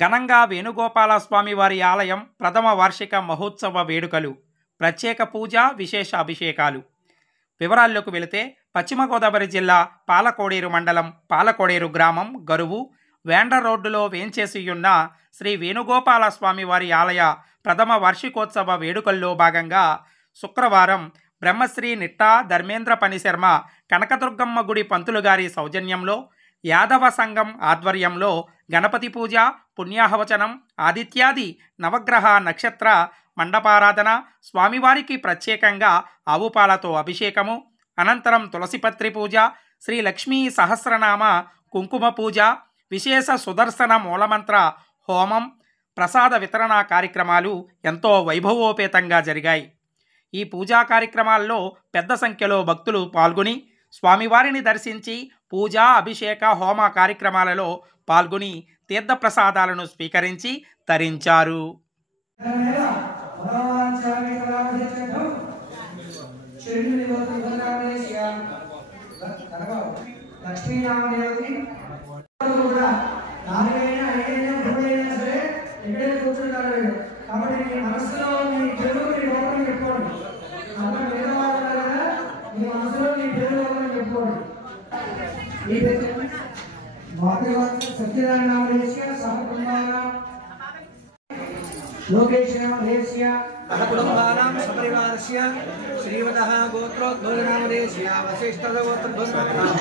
ఘనంగా వేణుగోపాలస్వామి వారి ఆలయం ప్రథమ వార్షిక మహోత్సవ వేడుకలు, ప్రత్యేక పూజ, విశేష అభిషేకాలు. వివరాల్లోకి వెళితే పశ్చిమ గోదావరి జిల్లా పాలకోడేరు మండలం పాలకోడేరు గ్రామం గరువు వేండ్ర రోడ్డులో వేంచేసియున్న శ్రీ వేణుగోపాలస్వామి వారి ఆలయ ప్రథమ వార్షికోత్సవ వేడుకల్లో భాగంగా శుక్రవారం బ్రహ్మశ్రీ నిట్టా ధర్మేంద్ర పనిశర్మ కనకదుర్గమ్మ గుడి పంతులు గారి సౌజన్యంలో యాదవ సంఘం ఆధ్వర్యంలో గణపతి పూజ, పుణ్యాహవచనం, ఆదిత్యాది నవగ్రహ నక్షత్ర మండపారాధన, స్వామివారికి ప్రత్యేకంగా ఆవుపాలతో అభిషేకము, అనంతరం తులసిపత్రి పూజ, శ్రీ లక్ష్మీ సహస్రనామ కుంకుమ పూజ, విశేష సుదర్శన మూలమంత్ర హోమం, ప్రసాద వితరణ కార్యక్రమాలు ఎంతో వైభవోపేతంగా జరిగాయి. ఈ పూజా కార్యక్రమాల్లో పెద్ద సంఖ్యలో భక్తులు పాల్గొని స్వామివారిని దర్శించి పూజా, అభిషేక, హోమ కార్యక్రమాలలో పాల్గొని తీర్థప్రసాదాలను స్వీకరించి తరించారు. लोकेशनामधेयस्य कुटुम्बानां सपरिवारस्य श्रीमतः गोत्रोद्भवनामधेयस्य वसिष्ठगोत्रोद्भवनामः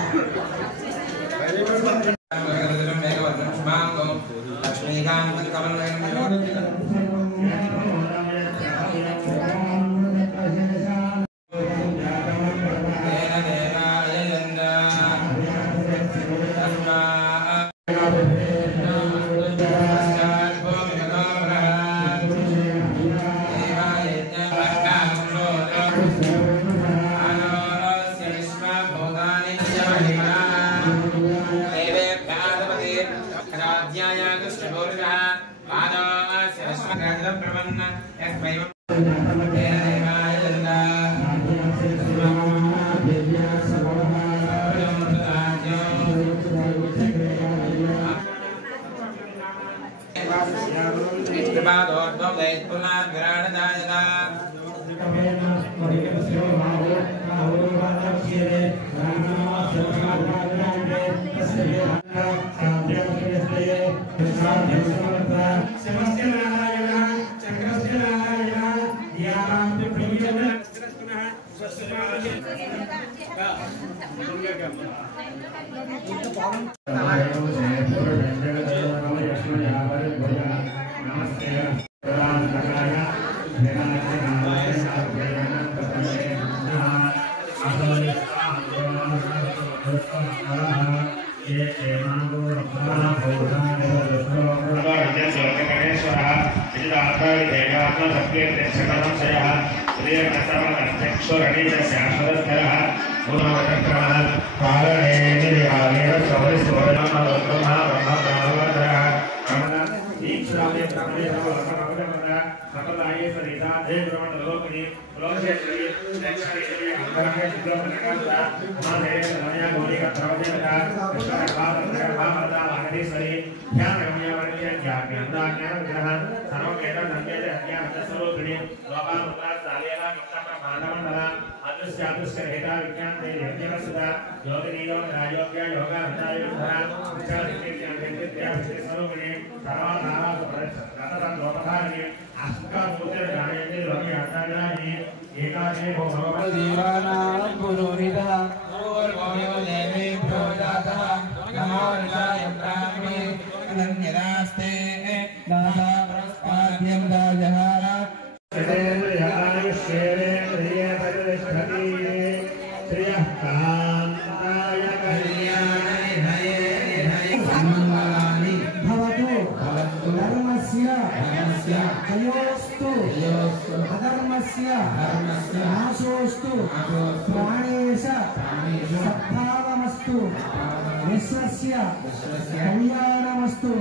कल्याणमस्तु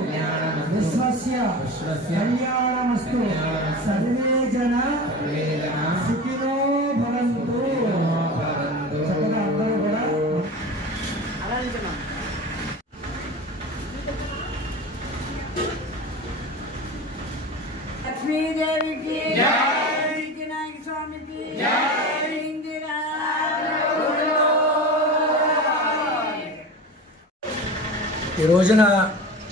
विश्वस्य कल्याणमस्तु सर्वे जना सुखिनो भवन्तु चकना अंदर కూడా అలా నిజమా లక్ష్మీదేవికి వినాయక స్వామికి ఇందిరా. ఈ రోజున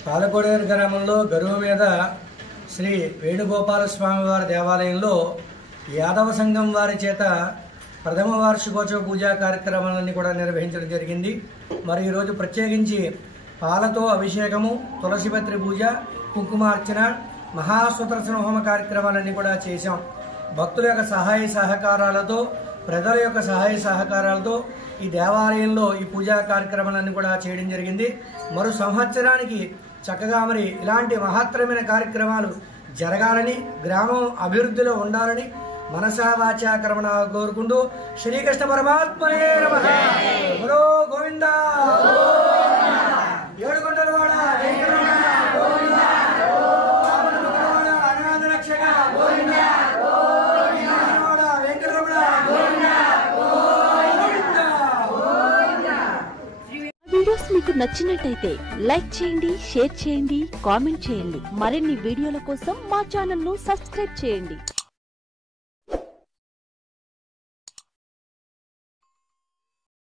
పాలకోడేరు గ్రామంలో గరువు మీద శ్రీ వేణుగోపాలస్వామి వారి దేవాలయంలో యాదవ సంఘం వారి చేత ప్రథమ వార్షికోత్సవ పూజా కార్యక్రమాలన్నీ కూడా నిర్వహించడం జరిగింది. మరి ఈరోజు ప్రత్యేకించి పాలతో అభిషేకము, తులసిపత్రి పూజ, కుంకుమార్చన, మహాసుదర్శన హోమ కార్యక్రమాలన్నీ కూడా చేశాం. భక్తుల యొక్క సహాయ సహకారాలతో, ప్రజల యొక్క సహాయ సహకారాలతో ఈ దేవాలయంలో ఈ పూజా కార్యక్రమాలన్నీ కూడా చేయడం జరిగింది. మరో సంవత్సరానికి చక్కగా మరి ఇలాంటి మహత్తరమైన కార్యక్రమాలు జరగాలని, గ్రామం అభివృద్ధిలో ఉండాలని మనసా వాచా కర్మణ కోరుకుంటూ శ్రీకృష్ణ పరమాత్మనే నమః. బలో గోవిందా, ఏడుకొండలవాడ వెంకటరమణ గోవిందా, పావనపుత్రవాడ అనాథ రక్షక గోవిందా, గోవిందవాడ వెంకటరమణ గోవిందా, గోవిందా. వీడియోస్ మీకు నచ్చినట్టయితే లైక్ చేయండి, షేర్ చేయండి, కామెంట్ చేయండి. మరిన్ని వీడియోల కోసం మా ఛానల్ ను సబ్స్క్రైబ్ చేయండి.